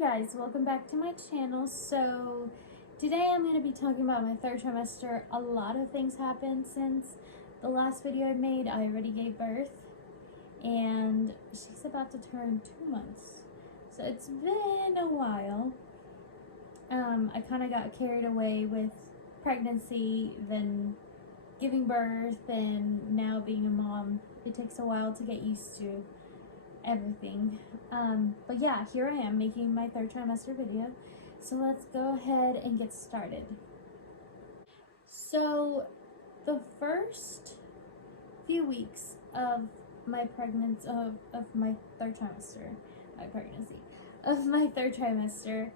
guys, welcome back to my channel. So today I'm going to be talking about my third trimester. A lot of things happened since the last video I made. I already gave birth and she's about to turn 2 months. So it's been a while. I kind of got carried away with pregnancy, then giving birth, and now being a mom. It takes a while to get used to everything. But yeah, here I am making my third trimester video. So let's go ahead and get started. So the first few weeks of my pregnancy, of my third trimester,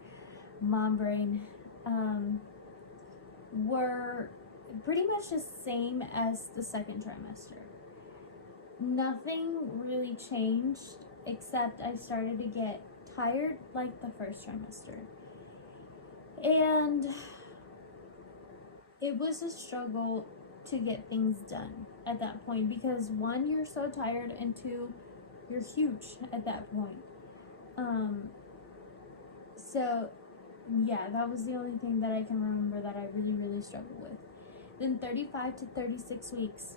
mom brain, were pretty much the same as the second trimester. Nothing really changed except I started to get tired like the first trimester. And it was a struggle to get things done at that point because one, you're so tired, and two, you're huge at that point. So yeah, that was the only thing that I can remember that I really struggled with. Then 35 to 36 weeks,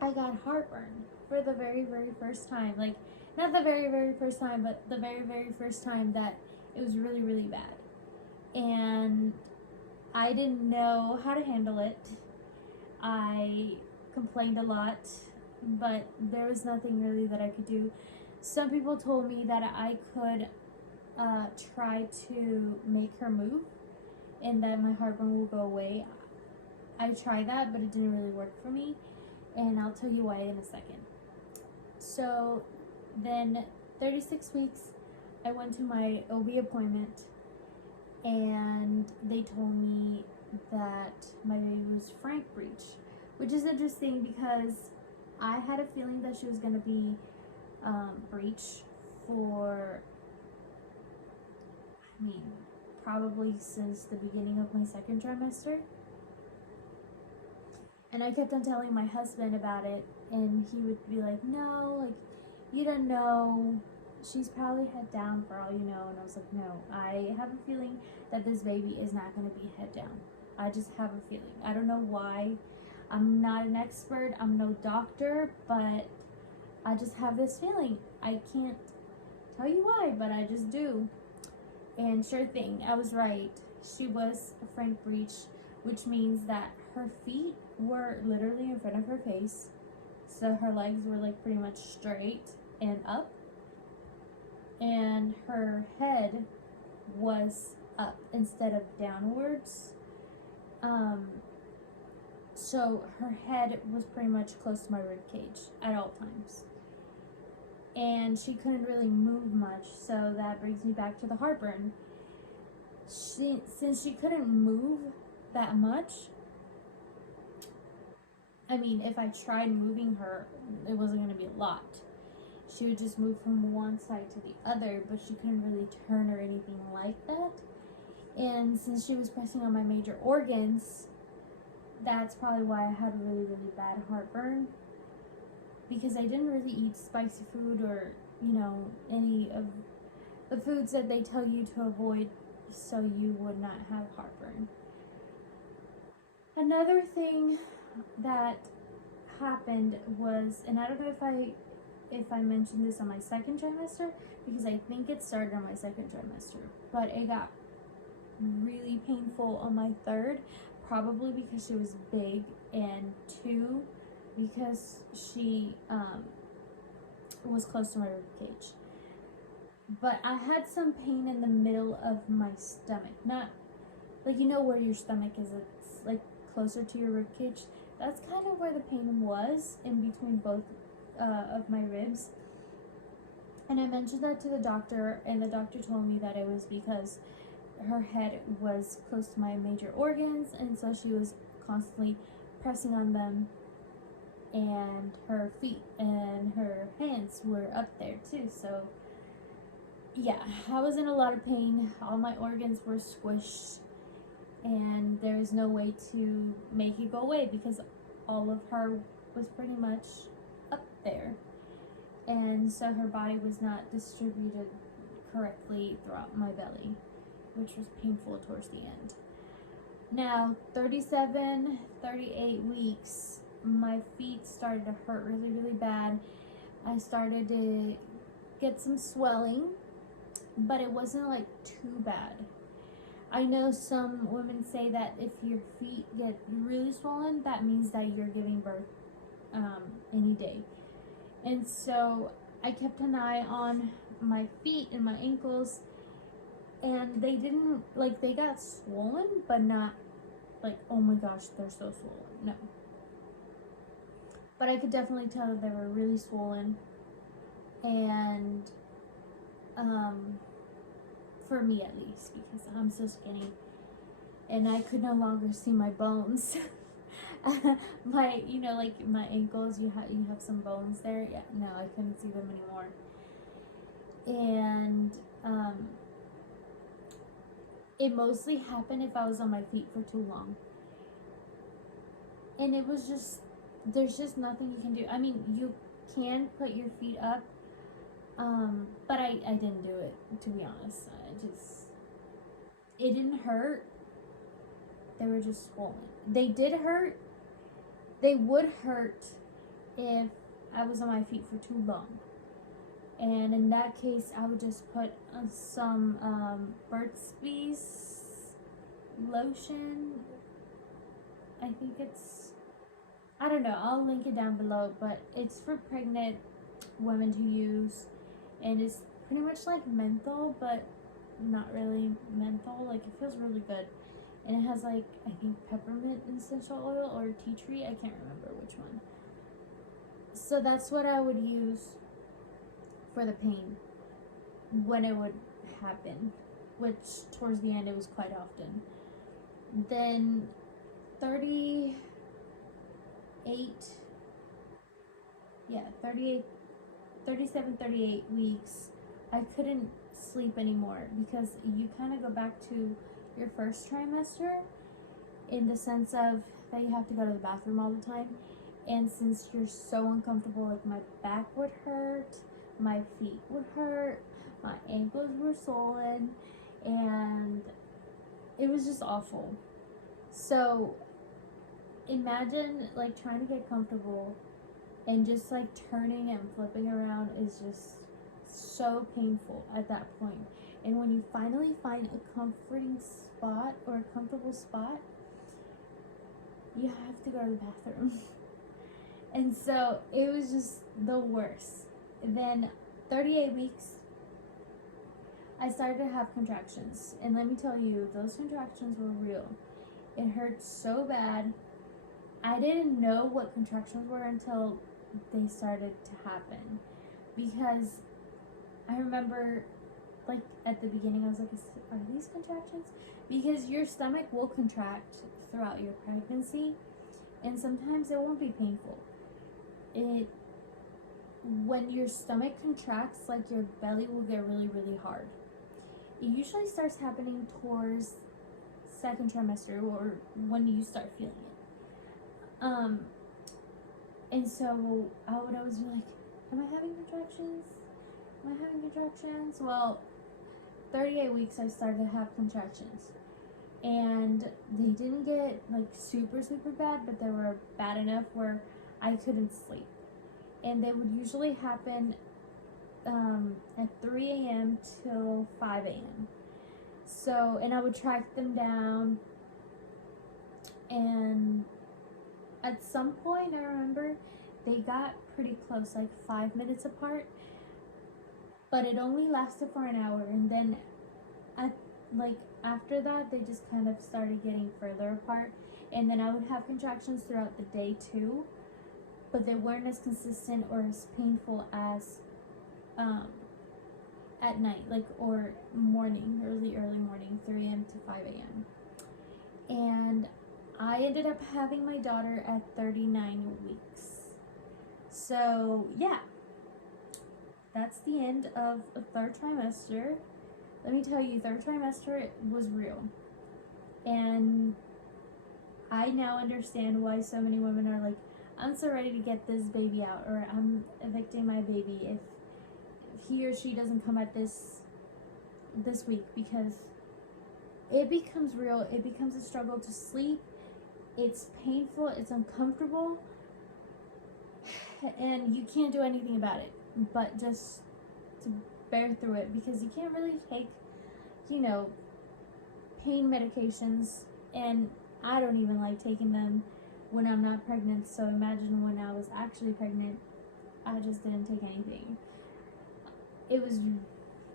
I got heartburn for the very first time. Like, not the very first time, but the very first time that it was really bad. And I didn't know how to handle it. I complained a lot, but there was nothing really that I could do. Some people told me that I could try to make her move and that my heartburn will go away. I tried that, but it didn't really work for me, and I'll tell you why in a second. So then 36 weeks, I went to my OB appointment, and they told me that my baby was frank breech, which is interesting because I had a feeling that she was going to be breech for, probably since the beginning of my second trimester. And I kept on telling my husband about it, and he would be like, no, like, you don't know, she's probably head down for all you know. And I was like, no, I have a feeling that this baby is not going to be head down. I just have a feeling. I don't know why. I'm not an expert, I'm no doctor, but I just have this feeling. I can't tell you why, but I just do. And sure thing, I was right. She was a frank breech, which means that her feet were literally in front of her face, so her legs were like pretty much straight and up, and her head was up instead of downwards. So her head was pretty much close to my rib cage at all times, and she couldn't really move much. So that brings me back to the heartburn. Since she couldn't move that much, if I tried moving her, it wasn't going to be a lot. She would just move from one side to the other, but she couldn't really turn or anything like that. And since she was pressing on my major organs, that's probably why I had really bad heartburn, because I didn't really eat spicy food or, any of the foods that they tell you to avoid so you would not have heartburn. Another thing that happened was, and I don't know if I mentioned this on my second trimester, because I think it started on my second trimester, but it got really painful on my third, probably because she was big, and two, because she was close to my rib cage. But I had some pain in the middle of my stomach, not like, where your stomach is, it's like closer to your rib cage. That's kind of where the pain was, in between both of my ribs. And I mentioned that to the doctor, and the doctor told me that it was because her head was close to my major organs, and so she was constantly pressing on them, and her feet and her hands were up there too. So yeah, I was in a lot of pain. All my organs were squished, and there was no way to make it go away because all of her was pretty much up there, and so her body was not distributed correctly throughout my belly, which was painful towards the end. Now, 37, 38 weeks, my feet started to hurt really, really bad. I started to get some swelling, but it wasn't like too bad. I know some women say that if your feet get really swollen, that means that you're giving birth any day. And so I kept an eye on my feet and my ankles, and they didn't, like, they got swollen, but not like, oh my gosh, they're so swollen. No. But I could definitely tell that they were really swollen. And for me at least, because I'm so skinny and I could no longer see my bones. My, you know, like my ankles, you have some bones there. Yeah, no, I couldn't see them anymore. And it mostly happened if I was on my feet for too long. And it was just, there's just nothing you can do. I mean, you can put your feet up, but I didn't do it, to be honest. It didn't hurt. They were just swollen. They did hurt. They would hurt if I was on my feet for too long. And in that case, I would just put some Burt's Bees lotion. I think it's, I don't know, I'll link it down below, but it's for pregnant women to use. And it's pretty much like menthol, but not really menthol. Like, it feels really good. And it has, like, I think peppermint essential oil or tea tree. I can't remember which one. So that's what I would use for the pain when it would happen, which towards the end it was quite often. Then 37, 38 weeks, I couldn't sleep anymore, because you kind of go back to your first trimester in the sense of that you have to go to the bathroom all the time. And since you're so uncomfortable, like, my back would hurt, my feet would hurt, my ankles were swollen, and it was just awful. So imagine, like, trying to get comfortable and just, like, turning and flipping around is just so painful at that point. And when you finally find a comforting spot or a comfortable spot, you have to go to the bathroom. And so it was just the worst. Then 38 weeks, I started to have contractions. And let me tell you, those contractions were real. It hurt so bad. I didn't know what contractions were until they started to happen. Because I remember, like, at the beginning, I was like, are these contractions? Because your stomach will contract throughout your pregnancy, and sometimes it won't be painful. When your stomach contracts, like, your belly will get really, really hard. It usually starts happening towards second trimester, or when you start feeling it. And so I would always be like, am I having contractions? Am I having contractions? Well, 38 weeks I started to have contractions. And they didn't get, like, super, super bad, but they were bad enough where I couldn't sleep. And they would usually happen at 3 a.m. till 5 a.m. So, and I would track them down. And at some point, I remember, they got pretty close, like 5 minutes apart. But it only lasted for an hour. And then, after that, they just kind of started getting further apart. And then I would have contractions throughout the day too, but they weren't as consistent or as painful as at night, like, or morning, early morning, 3 a.m. to 5 a.m. And I ended up having my daughter at 39 weeks. So yeah, that's the end of the third trimester. Let me tell you, third trimester was real. And I now understand why so many women are like, I'm so ready to get this baby out, or I'm evicting my baby if he or she doesn't come at this this week, because it becomes real. It becomes a struggle to sleep. It's painful, it's uncomfortable, and you can't do anything about it but just to bear through it, because you can't really take, you know, pain medications, and I don't even like taking them when I'm not pregnant. So imagine when I was actually pregnant, I just didn't take anything. It was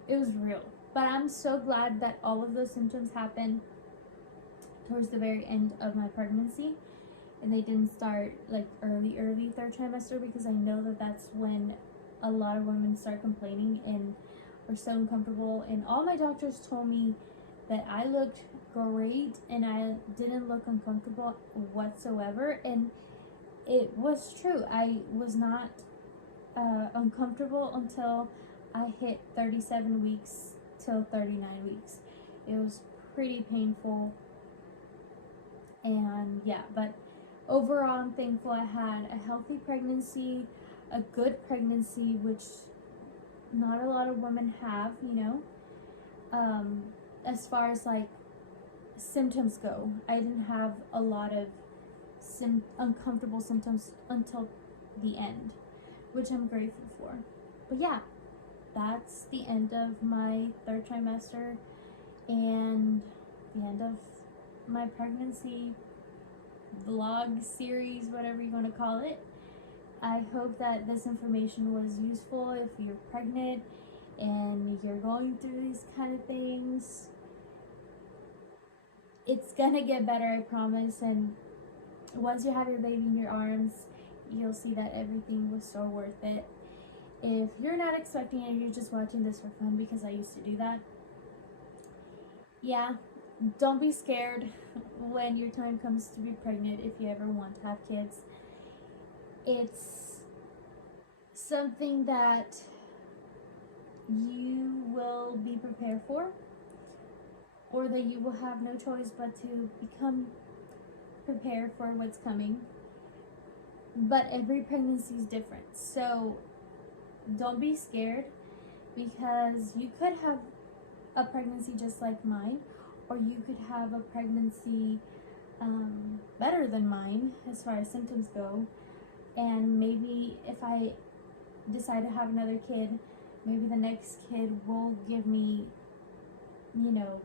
real. But I'm so glad that all of those symptoms happened towards the very end of my pregnancy, and they didn't start like early third trimester, because I know that that's when a lot of women start complaining and are so uncomfortable. And all my doctors told me that I looked great and I didn't look uncomfortable whatsoever, and it was true. I was not uncomfortable until I hit 37 weeks till 39 weeks. It was pretty painful, and yeah, but overall I'm thankful I had a healthy pregnancy, a good pregnancy, which not a lot of women have, you know. As far as like symptoms go, I didn't have a lot of uncomfortable symptoms until the end, which I'm grateful for. But yeah, that's the end of my third trimester and the end of my pregnancy vlog series, whatever you want to call it. I hope that this information was useful if you're pregnant and you're going through these kind of things. It's gonna get better, I promise, and once you have your baby in your arms, you'll see that everything was so worth it. If you're not expecting it, you're just watching this for fun, because I used to do that. Yeah, don't be scared when your time comes to be pregnant if you ever want to have kids. It's something that you will be prepared for, or that you will have no choice but to become prepared for what's coming. But every pregnancy is different, so don't be scared, because you could have a pregnancy just like mine, or you could have a pregnancy better than mine as far as symptoms go. And maybe if I decide to have another kid, maybe the next kid will give me, you know,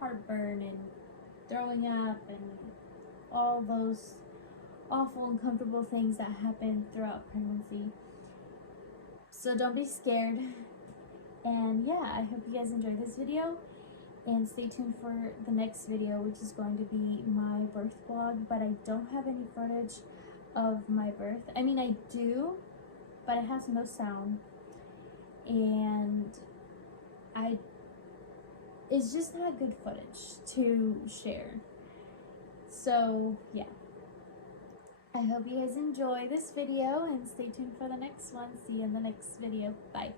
heartburn and throwing up and all those awful, uncomfortable things that happen throughout pregnancy. So don't be scared. And yeah, I hope you guys enjoyed this video, and stay tuned for the next video, which is going to be my birth vlog. But I don't have any footage of my birth. I mean, I do, but it has no sound, and it's just not good footage to share. So yeah, I hope you guys enjoy this video, and stay tuned for the next one. See you in the next video. Bye.